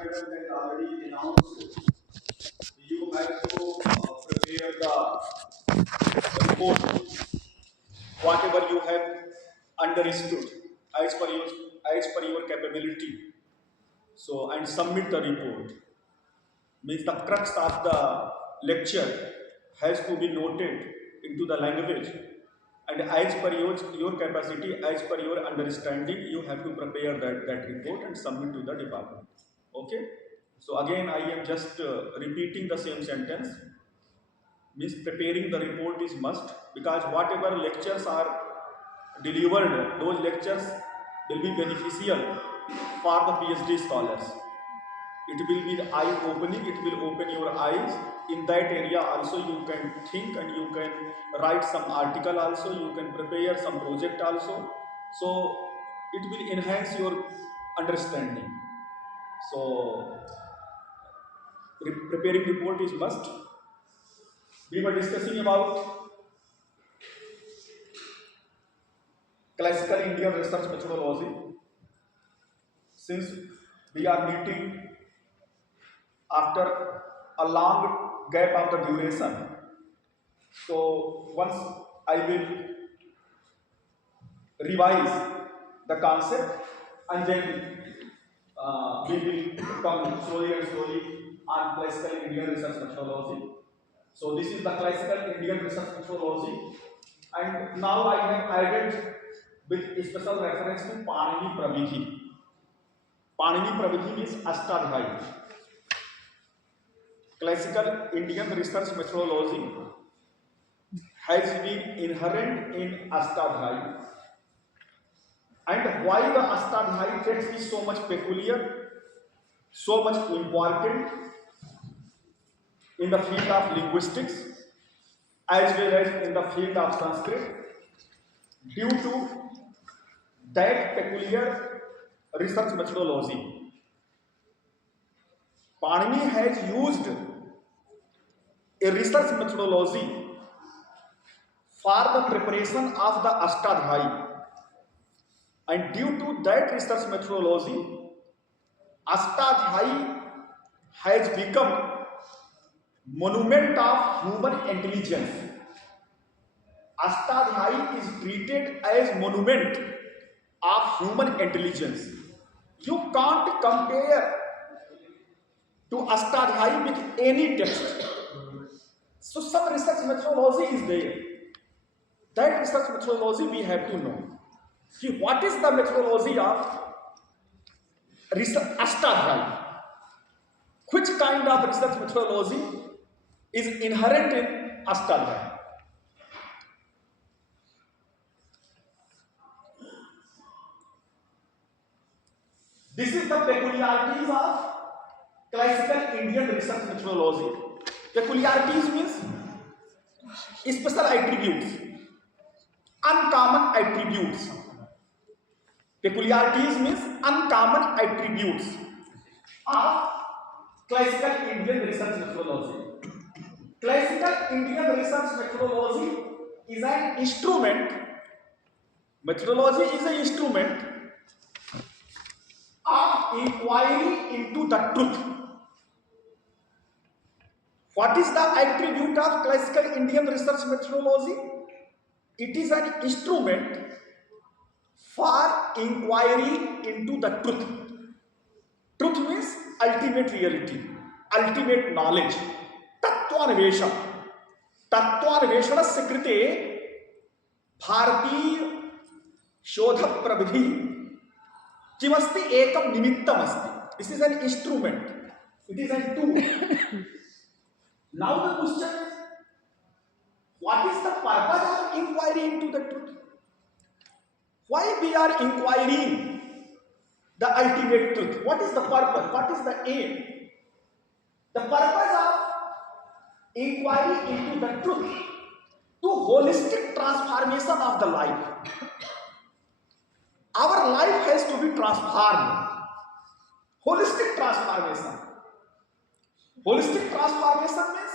Madam has already announced, you have to prepare the report, whatever you have understood as per your capability. So and submit the report. Means the crux of the lecture has to be noted into the language, and as per your capacity, as per your understanding, you have to prepare that report and submit to the department. Okay, so again I am just repeating the same sentence. Means preparing the report is must, because whatever lectures are delivered, those lectures will be beneficial for the PhD scholars. It will be eye opening, it will open your eyes. In that area also you can think, and you can write some article also, you can prepare some project also. So it will enhance your understanding. So preparing report is must. We were discussing about classical Indian research methodology. Since we are meeting after a long gap of the duration, so once I will revise the concept, and then we will come slowly and slowly on classical Indian research methodology. So this is the classical Indian research methodology, and now I have added with special reference to Panini Pravidhi. Panini Pravidhi means Ashtadhyayi. Classical Indian research methodology has been inherent in Ashtadhyayi. And why the Ashtadhyayi text is so much peculiar, so much important in the field of linguistics as well as in the field of Sanskrit, due to that peculiar research methodology. Panini has used a research methodology for the preparation of the Ashtadhyayi, and due to that research methodology, Ashtadhyayi has become monument of human intelligence. Ashtadhyayi is treated as monument of human intelligence. You can't compare to Ashtadhyayi with any text. So some research methodology is there. That research methodology we have to know. See, what is the methodology of research Ashtadhyayi? Which kind of research methodology is inherent in Ashtadhyayi? This is the peculiarities of classical Indian research methodology. Peculiarities means special attributes, uncommon attributes. Peculiarities means uncommon attributes of classical Indian research methodology. Classical Indian research methodology is an instrument. Methodology is an instrument of inquiry into the truth. What is the attribute of classical Indian research methodology? It is an instrument for inquiry into the truth. Truth means ultimate reality, ultimate knowledge. Tattvanvesham. Tattvanveshanasya krite भारतीय शोध प्रविधि किमस्ति एकम निमित्तम अस्ति. This is an instrument. It is a tool. Now the question is, what is the purpose of inquiry into the truth? Why we are inquiring the ultimate truth? What is the purpose? What is the aim? The purpose of inquiry into the truth to holistic transformation of the life. Our life has to be transformed. Holistic transformation. Holistic transformation means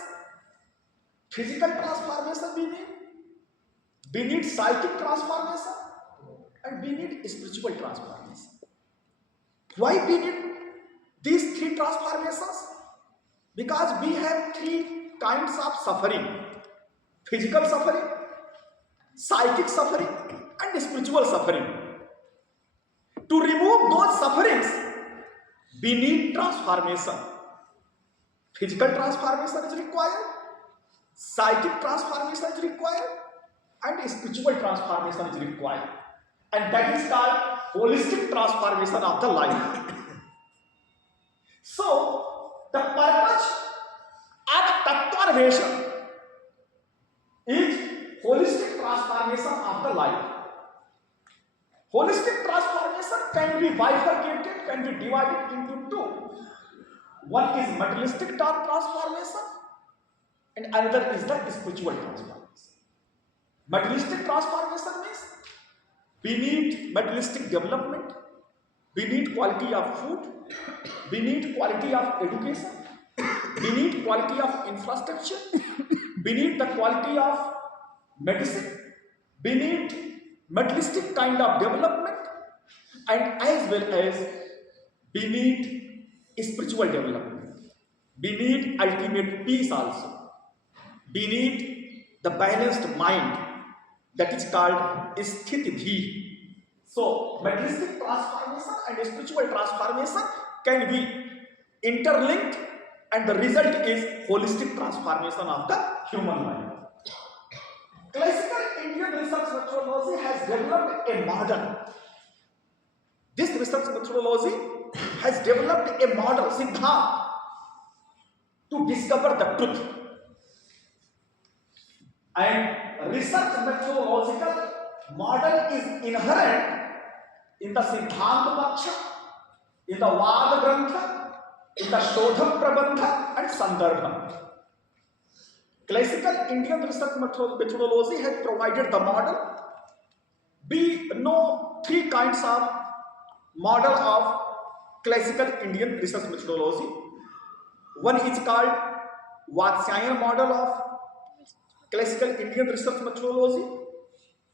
physical transformation we need psychic transformation, and we need spiritual transformation. Why we need these three three transformations? Because we have three kinds of suffering: physical suffering, psychic suffering, and spiritual suffering. To remove those sufferings, we need transformation. Physical transformation is required, psychic transformation is required, and spiritual transformation is required. And that is called holistic transformation of the life. So, the purpose of Tattva is holistic transformation of the life. Holistic transformation can be bifurcated, can be divided into two. One is materialistic transformation and another is the spiritual transformation. Materialistic transformation means we need materialistic development, we need quality of food, we need quality of education, we need quality of infrastructure, we need the quality of medicine, we need materialistic kind of development, and as well as we need spiritual development. We need ultimate peace also. We need the balanced mind, that is called sthiti. So materialistic transformation and spiritual transformation can be interlinked, and the result is holistic transformation of the human life. Classical Indian research methodology has developed a model. This research methodology has developed a model, Siddhant, to discover the truth. And research methodological model is inherent in the Siddhanta Paksha, in the Vada Grantha, in the Shodha Prabandha and Sandarbha. Classical Indian research methodology has provided the model. We know three kinds of model of classical Indian research methodology. One is called Vatsyayana model of classical Indian research methodology.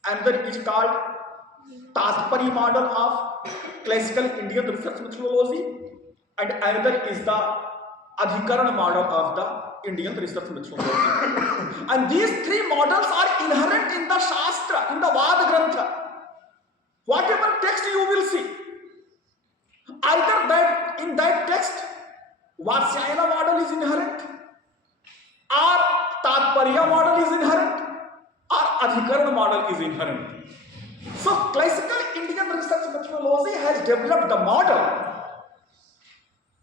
Another is called Tatpari model of classical Indian research methodology. And another is the Adhikaran model of the Indian research methodology. And these three models are inherent in the Shastra, in the Vada Grantha. Whatever text you will see, either that in that text Vatsyayana model is inherent, or Tatparya model is inherent, or Adhikaran model is inherent. So classical Indian research methodology has developed the model,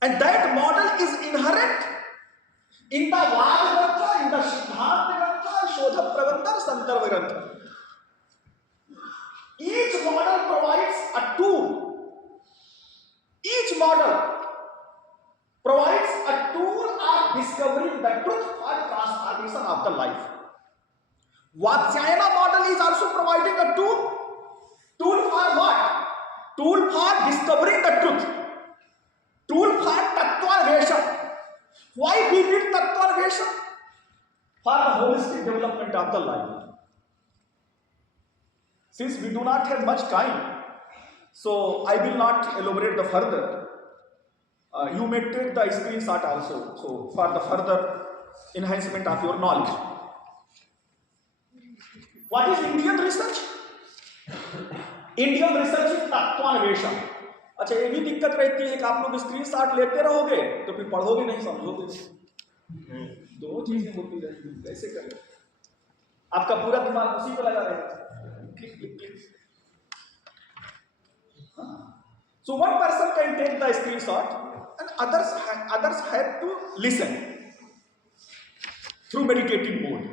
and that model is inherent in the Vada Grantha, in the Siddhanta Grantha, Shodha Prabandha, Sandarbha Grantha. Each model provides a tool. Each model provides a tool of discovering the truth or transformation of the life. Vatsyayana model is also providing a tool. Tool for what? Tool for discovering the truth. Tool for Tattvavesha. Why we need Tattvavesha? For the holistic development of the life. Since we do not have much time, so I will not elaborate the further. You may take the screenshot also, so for the further enhancement of your knowledge. What is Indian research? Indian research is Tattvavesha. अच्छा, ये भी दिक्कत रहती है कि आप लोग screenshot लेते रहोगे तो फिर पढ़ोगे नहीं, समझोगे। दोनों चीजें होती रहेंगी, कैसे करें? आपका पूरा दिमाग उसी पे लगा रहेगा। So one person can take the screenshot and others have to listen through meditative mode.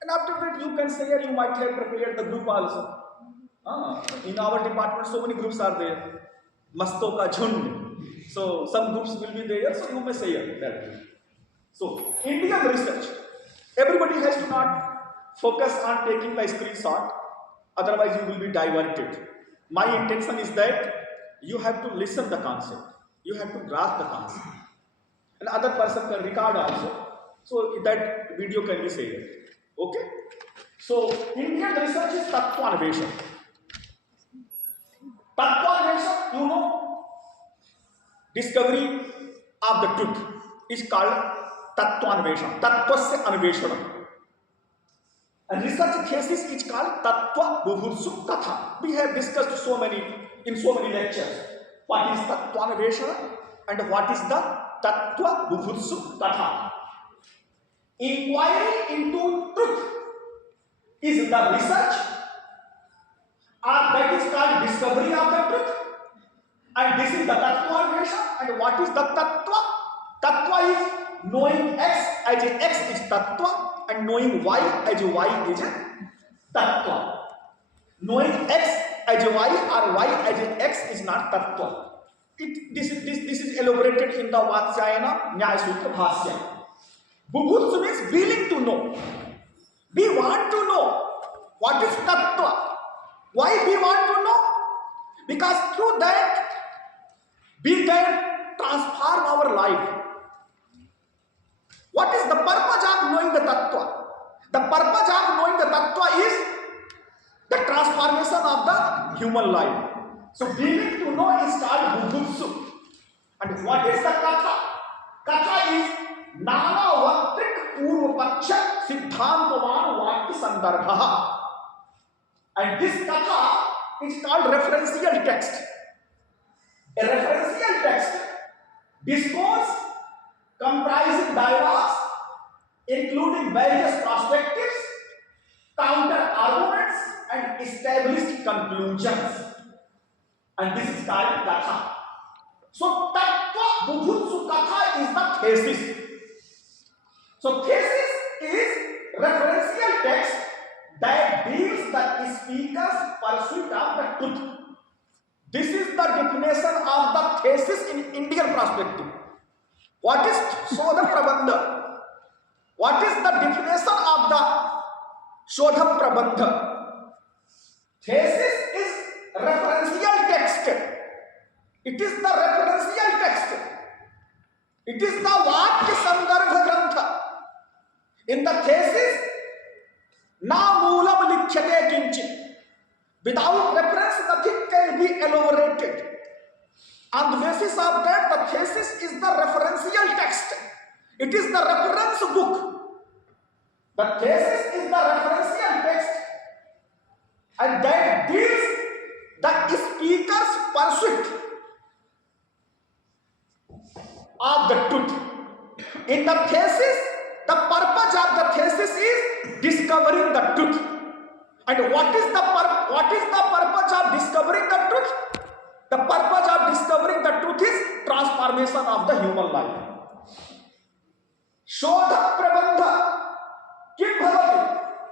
And after that you can say, you might have prepared the group also. In our department so many groups are there. Masto ka jhund. So some groups will be there, so you may say that. So Indian research, everybody has to not focus on taking the screenshot, otherwise you will be diverted. My intention is that you have to listen the concept, you have to grasp the concept, and other person can record also, so that video can be saved. Okay? So Indian research is Tattvavesha. Tattvavesha, you know, discovery, of the truth is called Tattvanveshana, Tattvasya Anveshanam. And research thesis is called Tattva Bubhutsu Katha. We have discussed in so many lectures what is Tattvanveshana and what is the Tattva Bubhutsu Katha. Inquiry into truth is the research, or that is called discovery of the truth, and this is the Tattvanveshana. And what is the Tattva? Tattva is knowing X as a X is Tattva, and knowing Y as a Y is a Tattva. Knowing X as a Y or Y as a X is not Tattva. This is elaborated in the Vatsyayana Nyaya Sutra Bhashya. Bubhutsu means willing to know. We want to know what is Tattva. Why we want to know? Because through that we can transform our life. What is the purpose of knowing the Tattva? The purpose of knowing the Tattva is the transformation of the human life. So willing to know is called Bubhutsu. And what is the Katha? Katha is Nana Vantrik Purvapaksha Siddhantavan Vakya Sandarbha. And this Katha is called referential text. A referential text discourse comprising dialogues including various perspectives, counter arguments, and established conclusions. And this is called Katha. So Tattva Bubhutsu Katha is the thesis. So thesis is referential text that deals the speaker's pursuit of the truth. This is the definition of the thesis in Indian perspective. What is Shodha Prabandha? What is the definition of the Shodha Prabandha? Thesis is referential text. It is the referential text. It is the Vakya Sandarbha Grantha. In the thesis, na moolam likhyate kinchit. Without reference, nothing can be elaborated. On the basis of that, the thesis is the referential text. It is the reference book. The thesis is the referential text, and that deals the speaker's pursuit of the truth. In the thesis, the purpose of the thesis is discovering the truth. And what is the purpose of discovering the truth? The purpose of discovering the truth is transformation of the human life. Shodha Prabandha किं भवति?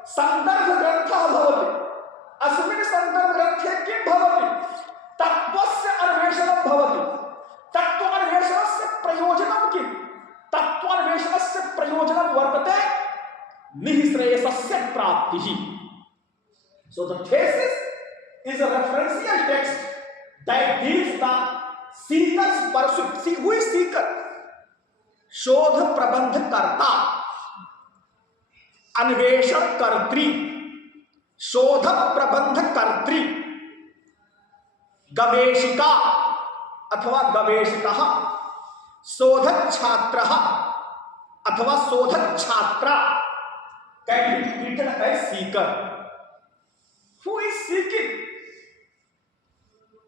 संदर्भ ग्रंथः भवति. अस्मिन् संदर्भ ग्रन्थे किं भवति? तत्त्वस्य अन्वेषणं भवति. तत्त्वान्वेषणस्य प्रयोजनं किं? तत्त्वान्वेषणस्य प्रयोजनं वर्तते निःश्रेयसस्य प्राप्तिः. So the thesis is a referential text that deals the seeker's pursuit. See, who is seeker? शोध प्रबंध कर्ता, अन्वेषण कर्त्री, शोध प्रबंध कर्त्री, गवेषिका अथवा गवेषकः, शोधक छात्रः अथवा शोधक छात्रा can be treated as seeker. Who is seeking?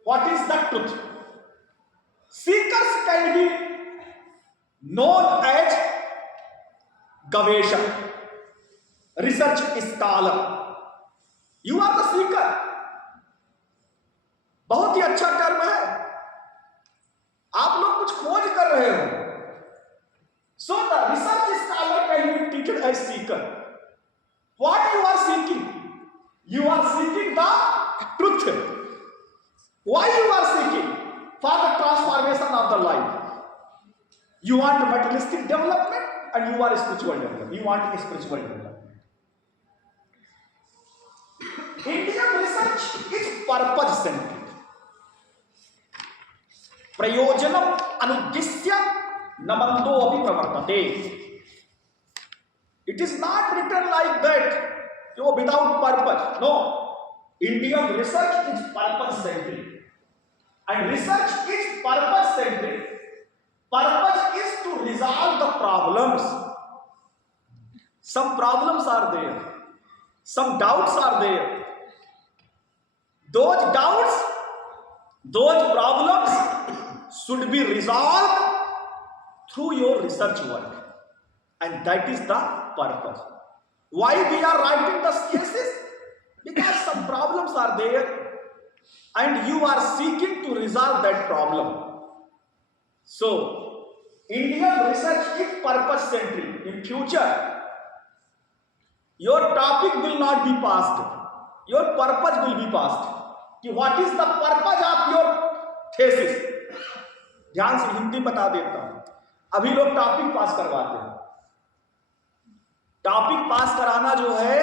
What is the truth? Seekers can be known as Gaveshak, research scholar. You are the seeker. बहुत ही अच्छा टर्म है. आप लोग कुछ खोज कर रहे हो. So the research scholar can be treated as seeker. What you are seeking? You are seeking the truth. Why you are seeking? For the transformation of the life. You want materialistic development and you are spiritual development. You want spiritual development. Indian research is purpose centric. प्रयोजनम अनुद्दिश्य नमंदो अभी प्रवर्तते. It is not written like that, without purpose. No. Indian research is purpose centric. And research is purpose centric Purpose is to resolve the problems. Some problems are there. Some doubts are there. Those doubts, those problems should be resolved through your research work. And that is the purpose. Why we are writing the cases? Because some problems are there and you are seeking to resolve that problem. So, Indian research is purpose centric. In future, your topic will not be passed. Your purpose will be passed. कि what is the purpose of your thesis? ध्यान से हिंदी बता देता हूं. अभी लोग topic पास करवाते हैं. टॉपिक पास कराना जो है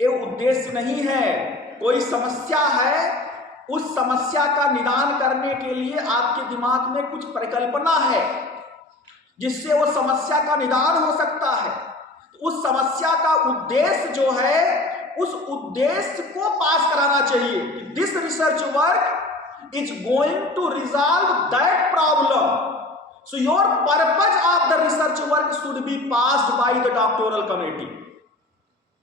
ये उद्देश्य नहीं है. कोई समस्या है, उस समस्या का निदान करने के लिए आपके दिमाग में कुछ परिकल्पना है जिससे वो समस्या का निदान हो सकता है. उस समस्या का उद्देश्य जो है, उस उद्देश्य को पास कराना चाहिए. This research work is going to resolve that problem. So your purpose of the research work should be passed by the doctoral committee,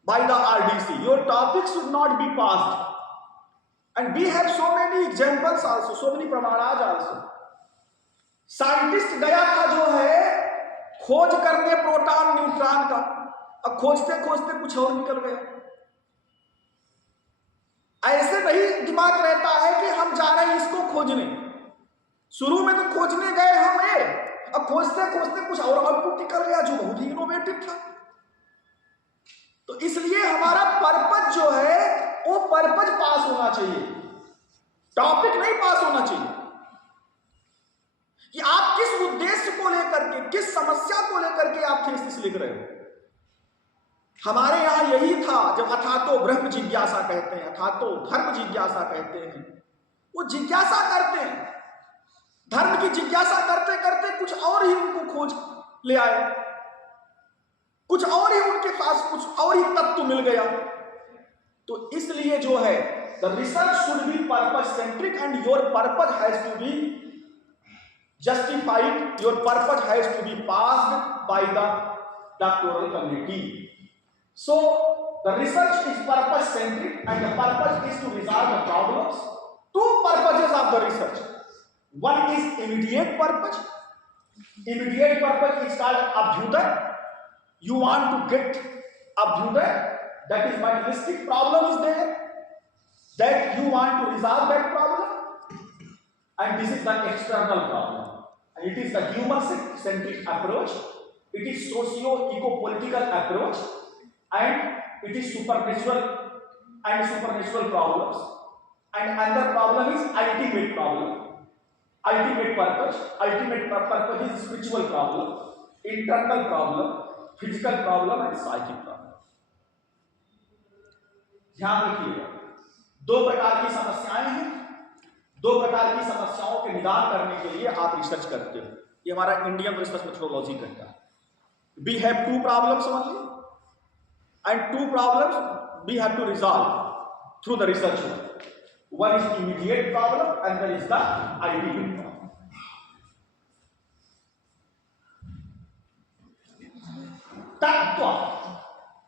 by the RDC. Your topic should not be passed. And we have so many examples also, so many pramanas also. Scientist गया था जो है खोज करने proton neutron का, अब खोजते खोजते कुछ और निकल गया. ऐसे नहीं दिमाग रहता है कि हम जा रहे हैं इसको खोजने. शुरू में तो खोजने गए हम ये, अब खोजते खोजते कुछ और आउटपुट निकल गया जो बहुत ही इनोवेटिव था. तो इसलिए हमारा पर्पज जो है वो पर्पज पास होना चाहिए, टॉपिक नहीं पास होना चाहिए. कि आप किस उद्देश्य को लेकर के, किस समस्या को लेकर के आप थीसिस लिख रहे हो. हमारे यहां यही था जब अथातो ब्रह्म जिज्ञासा कहते हैं, अथातो धर्म जिज्ञासा कहते हैं. वो जिज्ञासा करते हैं, धर्म की जिज्ञासा करते करते कुछ और ही उनको खोज ले आए, कुछ और ही उनके पास कुछ और ही तत्व मिल गया. तो इसलिए जो है the research should be purpose centric and your purpose has to be justified, your purpose has to be passed by the doctoral committee. So the research is purpose centric and the purpose is to resolve the problems. Two purposes of the research. One is immediate purpose. Immediate purpose is called abhyuday. You want to get abhyuday, that is materialistic problem is there, that you want to resolve that problem, and this is the external problem. And it is the human-centric approach. It is socio-eco-political approach, and it is supernatural and supernatural problems. And another problem is ultimate problem. Ultimate purpose is spiritual problem, internal problem, physical problem and psychic problem. ध्यान रखिएगा, दो प्रकार की समस्याएं हैं. दो प्रकार की समस्याओं के निदान करने के लिए आप रिसर्च करते हो. ये हमारा इंडियन रिसर्च मेथोडोलॉजी कहता है. We have two problems only, and two problems we have to resolve through the research work. One is immediate problem and then is the ultimate problem.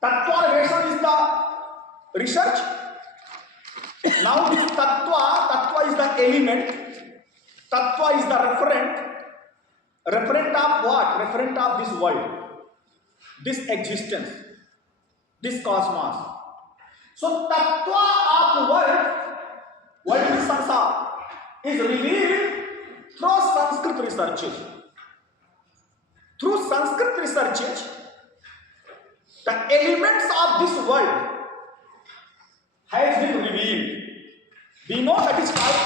Tattva is the research. Now this tattva is the element. Tattva is the referent. Referent of what? Referent of this world, this existence, this cosmos. So tattva of world is sansar, is revealed through Sanskrit researches. Through Sanskrit researches, the elements of this world has been revealed. We know that is called.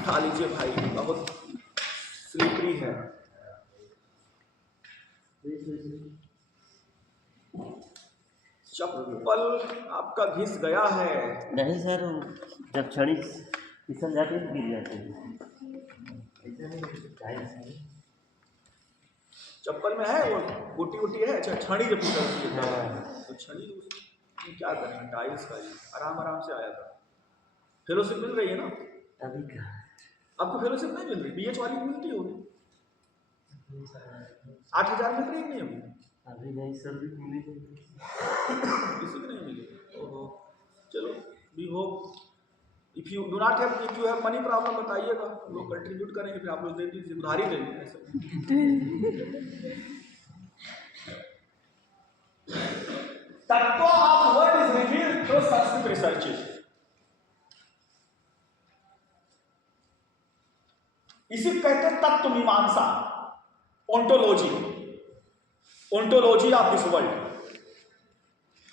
उठा लीजिए भाई, बहुत slippery है. चप्पल आपका घिस गया है. नहीं सर, जब छड़ी फिसल जाती है तो गिर जाती है. चप्पल में है वो बूटी वूटी है. अच्छा, छड़ी जब फिसलती है तो छड़ी क्या करें, टाइल्स का आराम आराम से आया था. फेलोशिप मिल रही है ना. अभी क्या आपको फेलोशिप नहीं मिल रही, बीएच वाली मिलती होगी, 8,000 मिल रही नहीं अभी? अभी नहीं सर, भी मिली किसी को नहीं मिली। ओहो, चलो we hope if you do not have, if you have money problem बताइएगा, हम लोग कंट्रीब्यूट करेंगे, फिर आप लोग दे दीजिए, उधारी देंगे ऐसे। तत्व of word is revealed through Sanskrit researches. इसी कहते हैं तत्व मीमांसा, ontology, ontology of this world,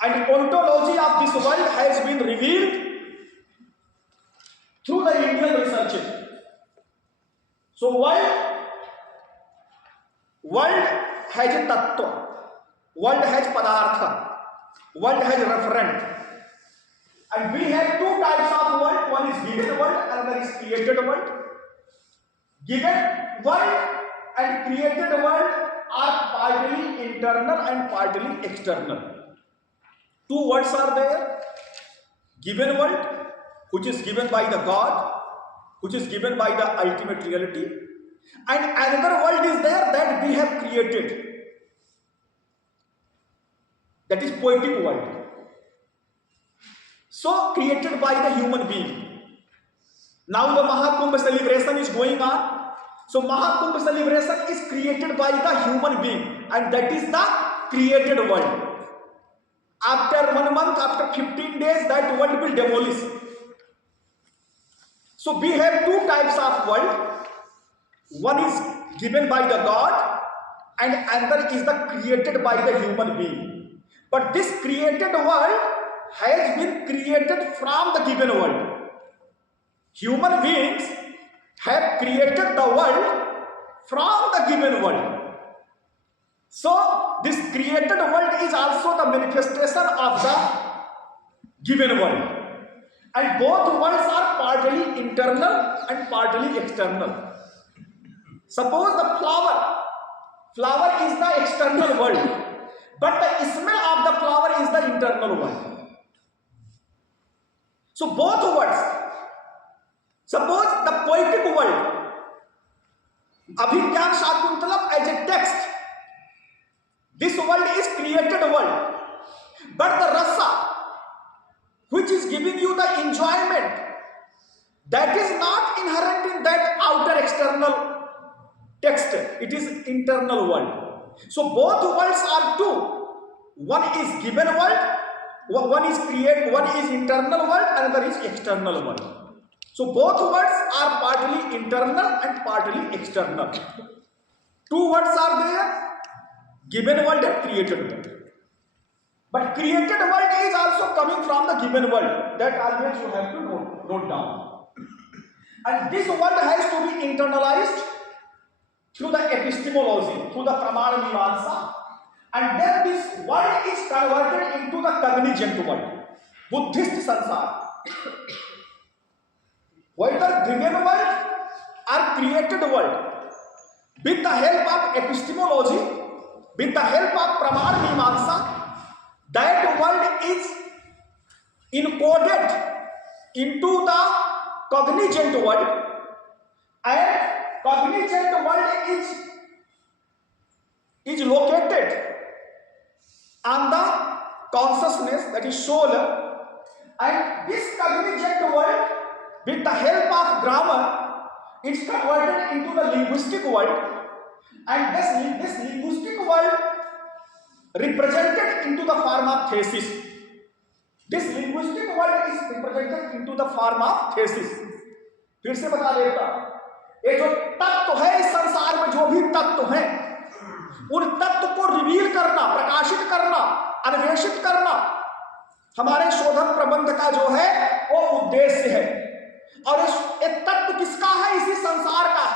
and ontology of this world has been revealed through the Indian researches. So world has a tattva, world has padartha, world has referent, and we have two types of world. One is given world, another is created world. Given world and created world are partly internal and partly external. Two worlds are there. Given world, which is given by the God, which is given by the ultimate reality, and another world is there that we have created, that is poetic world, so created by the human being. Now the Mahakumbh celebration is going on. So Mahakumbh celebration is created by the human being, and that is the created world. After 1 month, after 15 days, that world will demolish. So we have two types of world. One is given by the God, and another is the created by the human being. But this created world has been created from the given world. Human beings have created the world from the given world. So this created world is also the manifestation of the given world, and both worlds are partly internal and partly external. Suppose the flower is the external world, but the smell of the flower is the internal world. So both worlds. Suppose the poetic world, Abhigyan Shakuntalam as a text, this world is created world, but the rasa, which is giving you the enjoyment, that is not inherent in that outer external text, it is internal world. So both worlds are two. One is given world, one is internal world, another is external world. So both words are partly internal and partly external. Two words are there, given world and created world. But created world is also coming from the given world. That always you have to note down. And this world has to be internalized through the epistemology, through the Pramana Mimamsa, and then this world is converted into the cognizant world, Buddhist sansar. Whether given world or created world, with the help of epistemology, with the help of Pramana Mimamsa, that world is encoded into the cognizant world, and cognizant world is located on the consciousness, that is soul, and this cognizant world, with the help of grammar, it's converted into the linguistic world, and this linguistic world represented into the form of thesis. This linguistic world is represented into the form of thesis. फिर से बता देता, ये जो तत्व है इस संसार में, जो भी तत्व हैं, उन तत्व को रिवील करना, प्रकाशित करना, अन्वेषित करना हमारे शोधन प्रबंध का जो है वो उद्देश्य है। और ये तत्व किसका है? इसी संसार का है।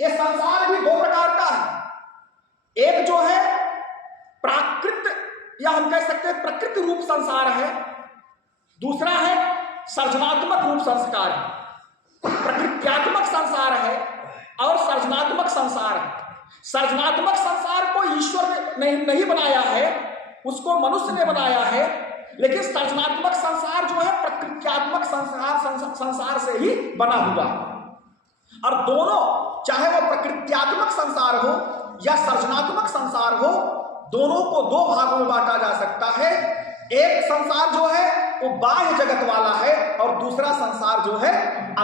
ये संसार भी दो प्रकार का है, एक जो है प्राकृत या हम कह सकते हैं प्रकृति रूप संसार है, दूसरा है सर्जनात्मक रूप संस्कार है। प्रकृत्यात्मक संसार है और सर्जनात्मक संसार है। सर्जनात्मक संसार को ईश्वर ने नहीं बनाया है, उसको मनुष्य ने बनाया है, लेकिन सर्जनात्मक संसार जो है प्रकृत्यात्मक संसार से ही बना हुआ। और दोनों, चाहे वो प्रकृत्यात्मक संसार हो या सर्जनात्मक संसार हो, दोनों को दो भागों में बांटा जा सकता है। एक संसार जो है वो बाह्य जगत वाला है और दूसरा संसार जो है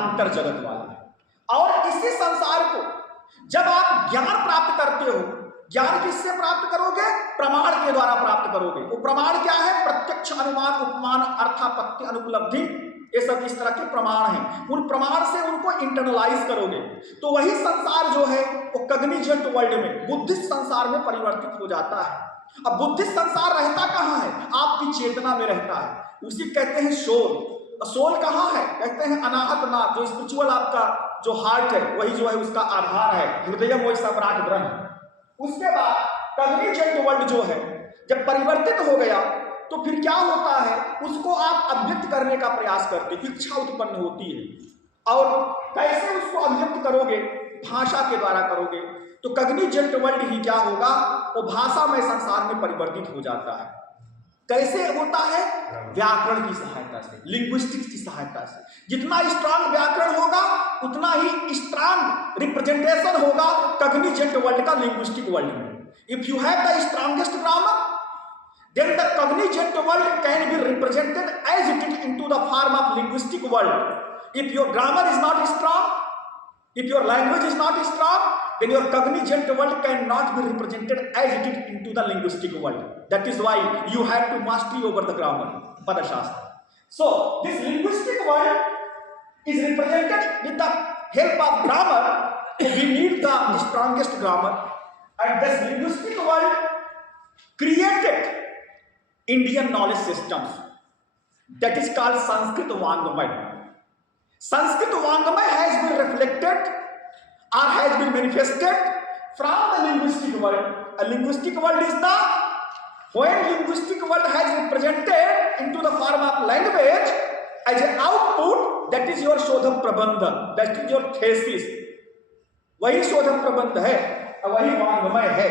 अंतर जगत वाला है। और इसी संसार को जब आप ज्ञान प्राप्त करते हो, ज्ञान किससे प्राप्त करोगे? प्रमाण के द्वारा प्राप्त करोगे। वो प्रमाण क्या है? प्रत्यक्ष, अनुमान, उपमान, अर्थापत्ति, अनुपलब्धि, ये सब इस तरह के प्रमाण हैं। उन प्रमाण से उनको इंटरनलाइज करोगे तो वही संसार जो है वो कॉग्निजेंट वर्ल्ड में, बुद्धिस्ट संसार में परिवर्तित हो जाता है। अब बुद्धिस्ट संसार रहता कहाँ है? आपकी चेतना में रहता है। उसी कहते हैं सोल। सोल कहाँ है? कहते हैं अनाहत नाथ, जो स्पिरिचुअल आपका जो हार्ट है वही जो है उसका आधार है, हृदय वही सम्राट ब्रह्म। उसके बाद कॉग्निजेंट वर्ल्ड जो है जब परिवर्तित हो गया तो फिर क्या होता है? उसको आप अभिव्यक्त करने का प्रयास करते, इच्छा उत्पन्न होती है। और कैसे उसको अभिव्यक्त करोगे? भाषा के द्वारा करोगे। तो कॉग्निजेंट वर्ल्ड ही क्या होगा? वो भाषामय संसार में परिवर्तित हो जाता है। कैसे होता है? व्याकरण की सहायता से, लिंग्विस्टिक्स की सहायता से। जितना स्ट्रांग व्याकरण होगा उतना ही स्ट्रांग रिप्रेजेंटेशन होगा कॉग्निजेंट वर्ल्ड का लिंग्विस्टिक वर्ल्ड में। If you have the strongest grammar, then the cognizant world can be represented as it is into the form of linguistic world. If your grammar is not strong, if your language is not strong, then your cognizant world cannot be represented as it is into the linguistic world. That is why you have to mastery over the grammar, Padashastra. So this linguistic world is represented with the help of grammar. We need the strongest grammar, and this linguistic world created Indian knowledge systems, that is called Sanskrit Vangamay. Sanskrit Vangamay has been reflected or has been manifested from the linguistic world. A linguistic world is the, when linguistic world has represented into the form of language as an output, that is your Shodha Prabandha, that is your thesis. वही शोधन प्रबंध है, वही वांगमय है।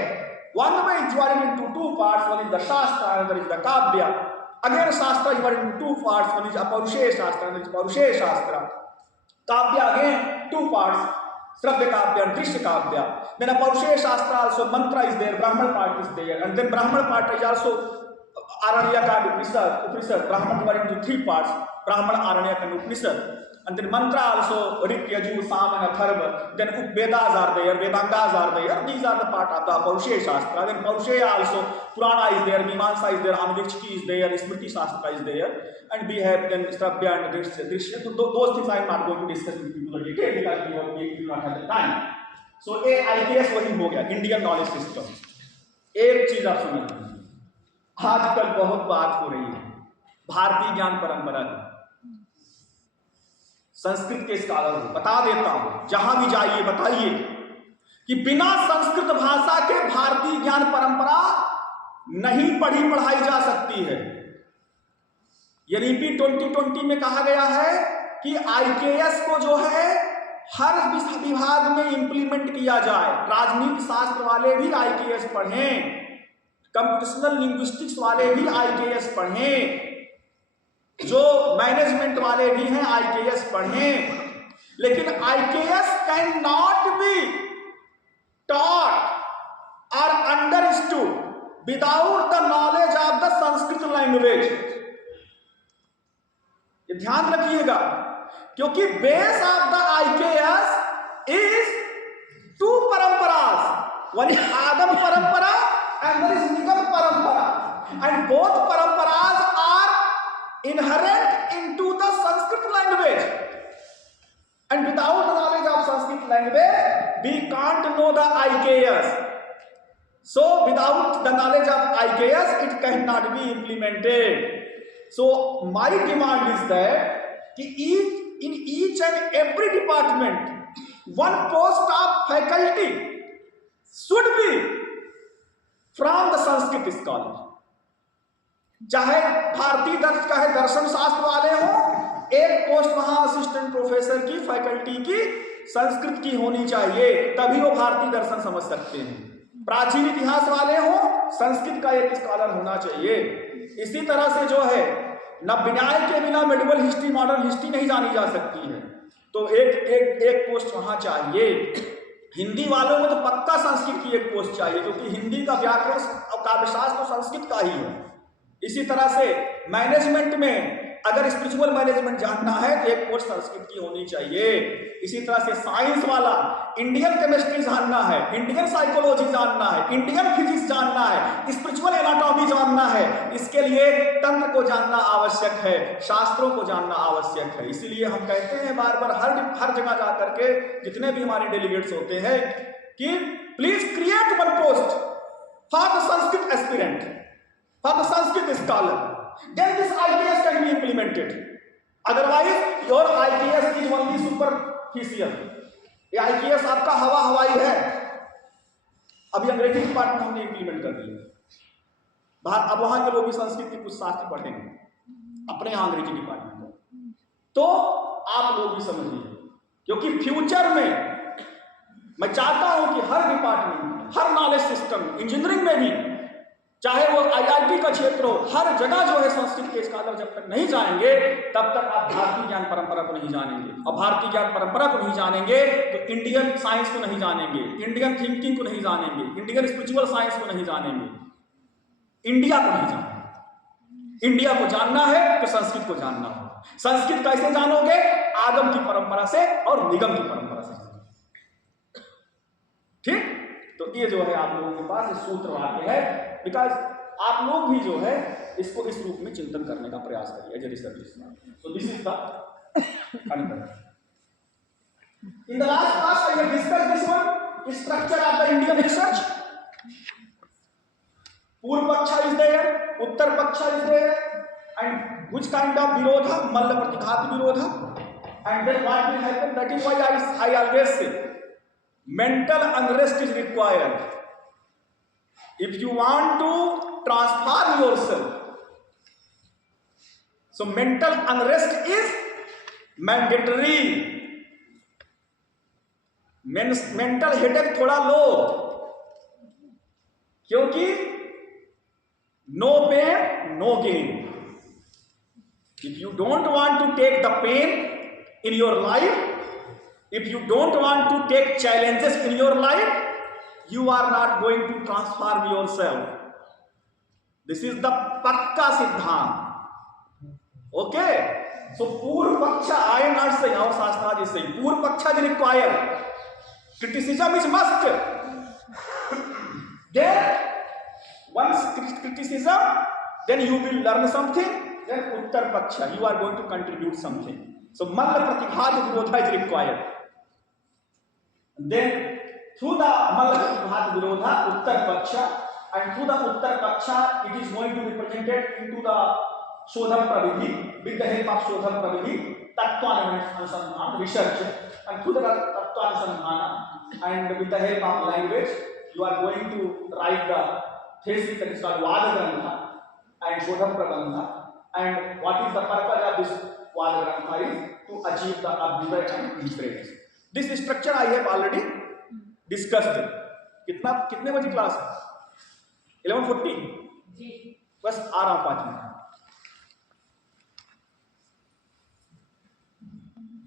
Vangamay is divided into two parts. One is the Shastra, another is the Kavya. Again, Shastra is divided into two parts. One is Aparusheya Shastra, another is Parusheya Shastra. Kavya again two parts. Shravya Kavya and Drishya Kavya. Then Aparusheya Shastra also mantra is there, Brahman part is there, and then Brahman part is also Aranyaka and Upanishad. Brahman divided into three parts: Brahman, Aranyaka and Upanishad. And then mantra also, Rik, Yajur, Sam and Atharva. Then Vedas are there, Vedangas are there. These are the part of the Parusheya Shastra. Then Parusheya also, Purana is there, Mimamsa is there, Anuvikshiki is there, Smriti Shastra is there. And we have then Shravya and Drishya. So those things I am not going to discuss with you in detail because we do not have the time. So IKS वही हो गया, Indian knowledge system. एक चीज आप सुनिए, आजकल बहुत बात हो रही है भारतीय ज्ञान परंपरा की। संस्कृत के स्कॉलर हो, बता देता हूं, जहां भी जाइए बताइए कि बिना संस्कृत भाषा के भारतीय ज्ञान परंपरा नहीं पढ़ाई जा सकती है। यूपी 2020 में कहा गया है कि IKS को जो है हर विभाग में इंप्लीमेंट किया जाए। राजनीति शास्त्र वाले भी IKS पढ़ें, कंप्यूटेशनल लिंग्विस्टिक्स वाले भी IKS पढ़ें, जो मैनेजमेंट वाले भी हैं IKS पढ़ें। लेकिन IKS can not be taught or understood without the knowledge of the Sanskrit language. ये ध्यान रखिएगा, क्योंकि base of the IKS is two परंपरास, one is आगम परंपरा and one is निगम परंपरा, and both परंपरास are inherent into the Sanskrit language, and without the knowledge of Sanskrit language we can't know the IKS. So without the knowledge of IKS it cannot be implemented. So my demand is that in each and every department one post of faculty should be from the Sanskrit scholar. चाहे भारतीय दर्शन शास्त्र वाले हो, एक post वहां assistant professor की faculty की संस्कृत की होनी चाहिए, तभी वो भारतीय दर्शन समझ सकते हैं। प्राचीन इतिहास वाले हो, संस्कृत का एक स्कॉलर होना चाहिए। इसी तरह से जो है नवन्याय के बिना मेडिवल हिस्ट्री, मॉडर्न हिस्ट्री नहीं जानी जा सकती है। तो एक पोस्ट वहां चाहिए। हिंदी वालों को तो पक्का संस्कृत की एक पोस्ट चाहिए, क्योंकि हिंदी का व्याकरण और काव्यशास्त्र तो संस्कृत का ही है। इसी तरह से मैनेजमेंट में अगर स्पिरिचुअल मैनेजमेंट जानना है तो एक पोस्ट संस्कृत की होनी चाहिए। इसी तरह से साइंस वाला इंडियन केमिस्ट्री जानना है, इंडियन साइकोलॉजी जानना है, इंडियन फिजिक्स जानना है, स्पिरिचुअल एनाटॉमी जानना है, इसके लिए तंत्र को जानना आवश्यक है, शास्त्रों को जानना आवश्यक है। इसीलिए हम कहते हैं बार बार हर जगह जा करके जितने भी हमारे डेलीगेट्स होते हैं कि please create one post for the Sanskrit aspirant, for the Sanskrit scholar, then this IPS can be implemented. Otherwise, your IPS is only superficial. ये IPS आपका हवाई है। अभी अंग्रेजी डिपार्टमेंट हमने इंप्लीमेंट कर दिया। अब वहां के लोग भी संस्कृत के कुछ शास्त्र पढ़ेंगे अपने यहाँ अंग्रेजी डिपार्टमेंट में, तो आप लोग भी समझिए, क्योंकि फ्यूचर में मैं चाहता हूं कि हर डिपार्टमेंट, हर नॉलेज सिस्टम, इंजीनियरिंग में भी, चाहे वो IIT का क्षेत्र हो, हर जगह जो है संस्कृत के स्कॉलर जब तक नहीं जाएंगे तब तक आप भारतीय ज्ञान परंपरा को नहीं जानेंगे, और भारतीय ज्ञान परंपरा को नहीं जानेंगे तो इंडियन साइंस को नहीं जानेंगे, इंडियन थिंकिंग को नहीं जानेंगे, इंडियन स्पिरिचुअल साइंस को नहीं जानेंगे, इंडिया को नहीं जानेंगे। इंडिया को जानना है तो संस्कृत को जानना होगा। संस्कृत कैसे जानोगे? आगम की परंपरा से और निगम की परंपरा से जानोगे। ठीक, तो ये जो है आप लोगों के पास सूत्र वाक्य है, बिकॉज आप लोग भी जो है इसको इस रूप में चिंतन करने का प्रयास करिए। So this is the in the last class I have discussed this one structure of the Indian research. पूर्व पक्ष इज देयर, उत्तर पक्ष is there, and which kind of विरोधा, मल्ल प्रतिघात विरोधा, and then what will happen, that is why I always say mental unrest is required. If you want to transform yourself, so mental unrest is mandatory. Mental headache थोड़ा लो, क्योंकि no pain no gain. If you don't want to take the pain in your life, if you don't want to take challenges in your life, you are not going to transform yourself. This is the pakka siddhant. Okay, so purva paksha, I am not saying, our shastra is saying purva paksha is required, criticism is must. Then once criticism, then you will learn something, then uttar paksha, you are going to contribute something. So malla pratighat virodha is required. Then through the malla pratighat virodha, uttar paksha, and through the uttar paksha it is going to be presented into the shodham pravidhi, with the help of shodham pravidhi, tattva-anusandhan research, and through the tattva-anusandhana and with the help of language you are going to write the thesis that is called Vada Grantha and Shodham Prabandha. And what is the purpose of this Vada Grantha is to achieve the Abhyuday and inspiration. This structure I have already discussed. कितने बजे class है? 11:40 बस आ रहा हूं 5 minute.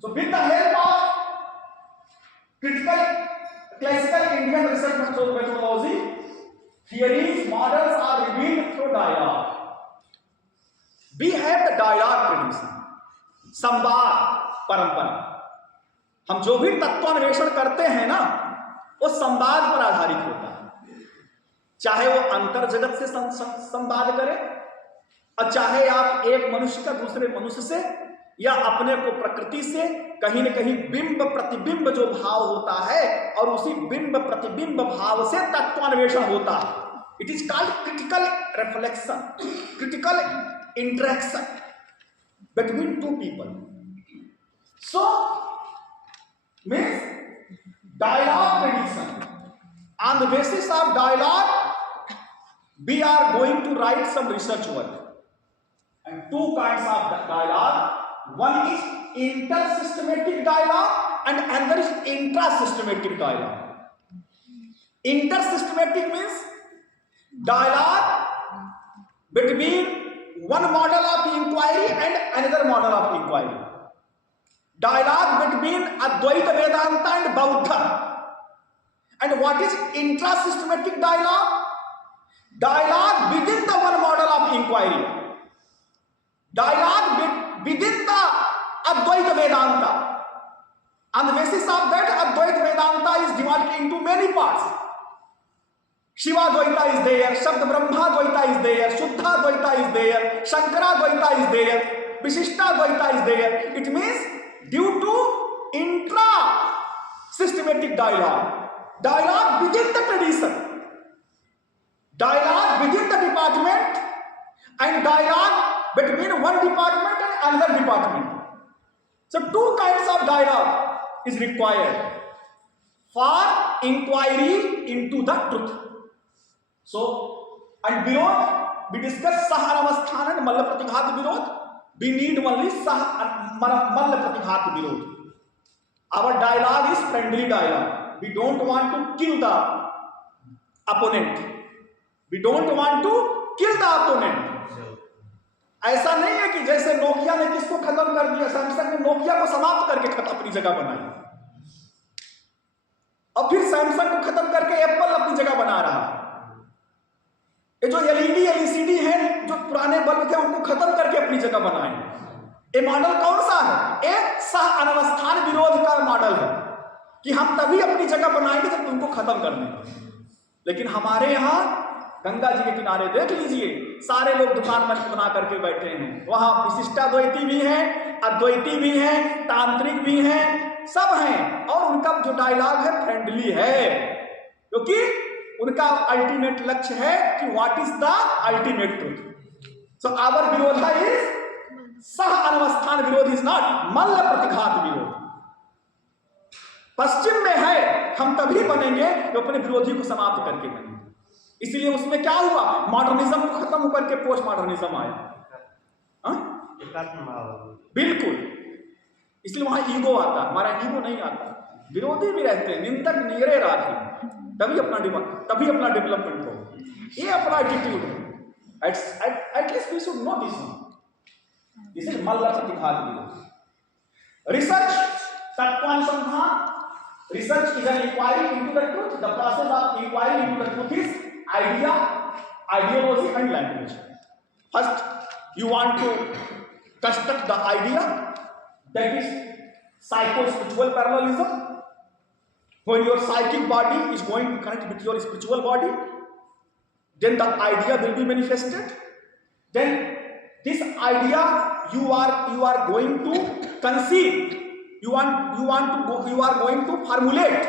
So with the help of classical Indian research methodology, theories, models are revealed through dialogue. We have the dialogue tradition, संवाद परंपरा। हम जो भी तत्वान्वेषण करते हैं ना, वो संवाद पर आधारित होता है। चाहे वो अंतर जगत से संवाद करे, और चाहे आप एक मनुष्य का दूसरे मनुष्य से, या अपने को प्रकृति से, कहीं न कहीं बिंब प्रतिबिंब जो भाव होता है और उसी बिंब प्रतिबिंब भाव से तत्वान्वेषण होता है। It is called critical reflection, critical interaction between two people. So means dialogue tradition. On the basis of dialogue, we are going to write some research work. And two kinds of dialogue. One is inter-systematic dialogue and another is intra-systematic dialogue. Inter-systematic means dialogue between one model of inquiry and another model of inquiry. dialogue between Advaita Vedanta and Bauddha. And what is intra-systematic dialogue? Dialogue within the one model of inquiry. Dialogue within the Advaita Vedanta. On the basis of that, Advaita Vedanta is divided into many parts. Shiva Dvaita is there, Shabda Brahma Dvaita is there, Shuddha Dvaita is there, Shankara Dvaita is there, Vishishta Dvaita is there. It means due to intra-systematic dialogue, dialogue within the tradition, dialogue within the department, and dialogue between one department and another department. So two kinds of dialogue is required for inquiry into the truth. So, and Virod, we discussed Sahanavasthan and Malla Pratighat Virod. We need only Malla Pratighat Virod. Our dialogue is friendly dialogue. We don't want to kill the opponent. We don't want to kill the opponent. ऐसा नहीं है कि जैसे Nokia ने किसको खत्म कर दिया, सैमसंग ने नोकिया को समाप्त करके अपनी जगह बनाई, अब फिर सैमसंग को खत्म करके एप्पल अपनी जगह बना रहा है। ये जो एलईडी एलसीडी है, जो पुराने बल्ब थे उनको खत्म करके अपनी जगह बनाए। ये मॉडल कौन सा है? एक सह अनवस्थान विरोध का मॉडल है कि हम तभी अपनी जगह बनाएंगे जब तुमको खत्म कर देंगे। लेकिन हमारे यहाँ गंगा जी के किनारे देख लीजिए, सारे लोग दुकान बना करके बैठे हैं। वहां विशिष्टाद्वैती भी हैं, अद्वैती भी हैं, तांत्रिक भी हैं, सब हैं, और उनका जो डायलॉग है फ्रेंडली है, क्योंकि उनका अल्टीमेट लक्ष्य है कि what is the ultimate truth. So our विरोधा इज सह अनवस्थान विरोध, इज नॉट मल्ल प्रतिघात विरोध। पश्चिम में है, हम तभी बनेंगे तो अपने विरोधी को समाप्त करके बनेंगे। इसलिए उसमें क्या हुआ, मॉडर्निज्म को खत्म होकर के पोस्ट मॉडर्निज्म आया। बिल्कुल, इसलिए वहां ईगो आता, हमारा ईगो नहीं आता। विरोधी भी रहते हैं, निंदक निगरे राखी, तभी अपना डेवलपमेंट हो। ये अपना एटीट्यूड है। At least we should know this one. This is मल्ल प्रतिघात विरोध। रिसर्च, तत्वानुसंधान। Research is an inquiry into the truth. The process of inquiry into the truth is idea, ideology, and language. First, you want to construct the idea, that is psycho-spiritual parallelism. When your psychic body is going to connect with your spiritual body, then the idea will be manifested. Then this idea you are going to conceive. You are going to formulate.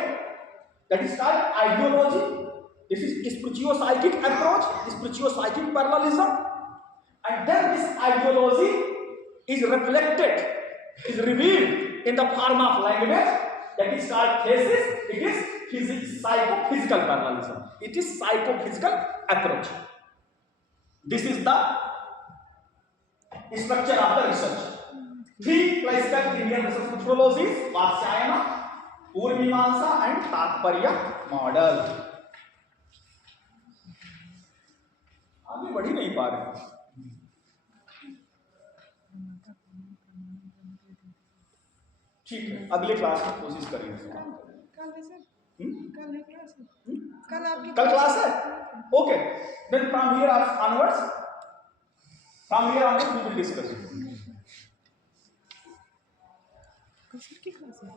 That is called ideology. This is spiritual-psychic approach, spiritual-psychic parallelism. And then this ideology is reflected, is revealed in the form of language. That is called thesis. It is psychophysical parallelism. It is psychophysical approach. This is the structure of the research. Three classical Indian research methodologies: Vatsayana, Purvamimamsa, and Tatparya model. आगे बढ़ ही नहीं पा रहे। ठीक है, अगले class में कोशिश करेंगे। कल क्लास है? Okay, then from here onwards we will discuss. की क्लास है।